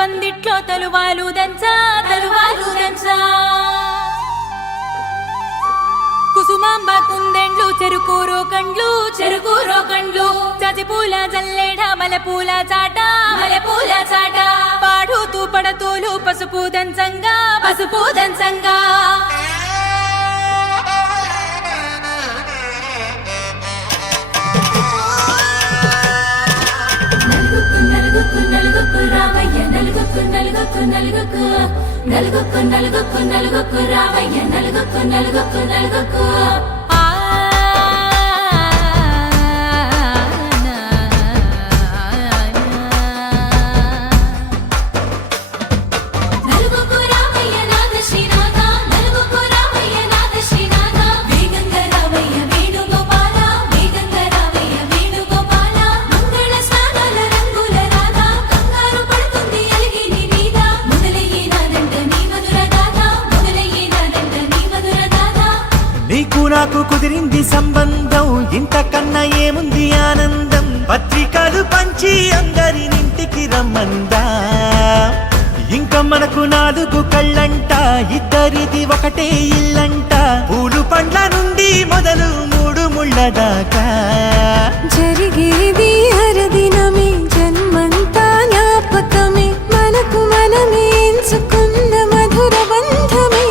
పందిట్లో తలువాలు దంచా కుసుమాంబ కుందెండ్లు చెరుకూరో కండ్లు చజిపూల జల్లేడ మలపూల చాట పాడుతూ పడతూలు పసుపు దంచంగా నలుగుకు రావయ్య నలుగుకు రావయ్య నలుగుకు నీకు నాకు కుదిరింది సంబంధం, ఇంతకన్నా ఏముంది ఆనందం. పత్రికలు పంచి అందరినింటికి రమ్మందా, ఇంకా మనకు 4 కళ్ళంట, ఇద్దరిది ఒకటే ఇల్లంట. పూలు పండ్ల నుండి మొదలు 3 ముళ్ళ దాకా జరిగేది హరదినమే, జన్మంతా జ్ఞాపకమే, మనకు మనమే ఎంచుకున్న మధుర బంధమే.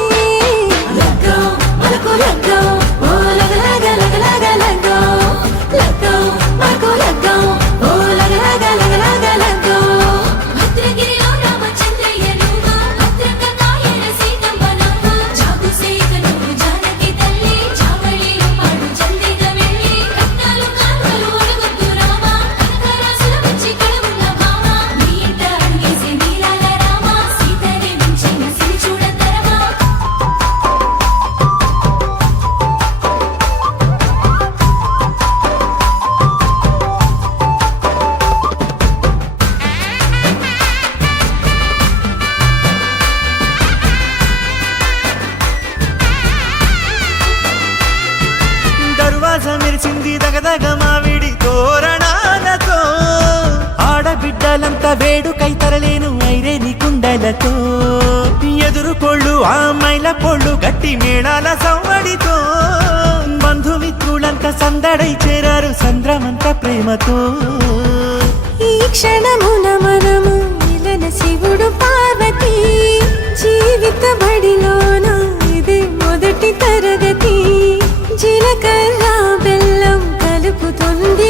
మెరిసింది దగదగ మావిడి తోరణాలతో, ఆడబిడ్డలంతా వేడుకై తరలేను ఐరేని కుండలతో. ఎదురుకోళ్ళు ఆ మైల పొళ్ళు గట్టి మేళాల సవ్వడితో, బంధుమిత్రులంతా సందడై చేరారు సంద్రమంత ప్రేమతో. ఈ క్షణమున మనము మిలన శివుడు పార్వతి, జీవిత బడిలోన ఇది మొదటి తరగతి. జీలకర్ర బెల్లం కలుపుతుంది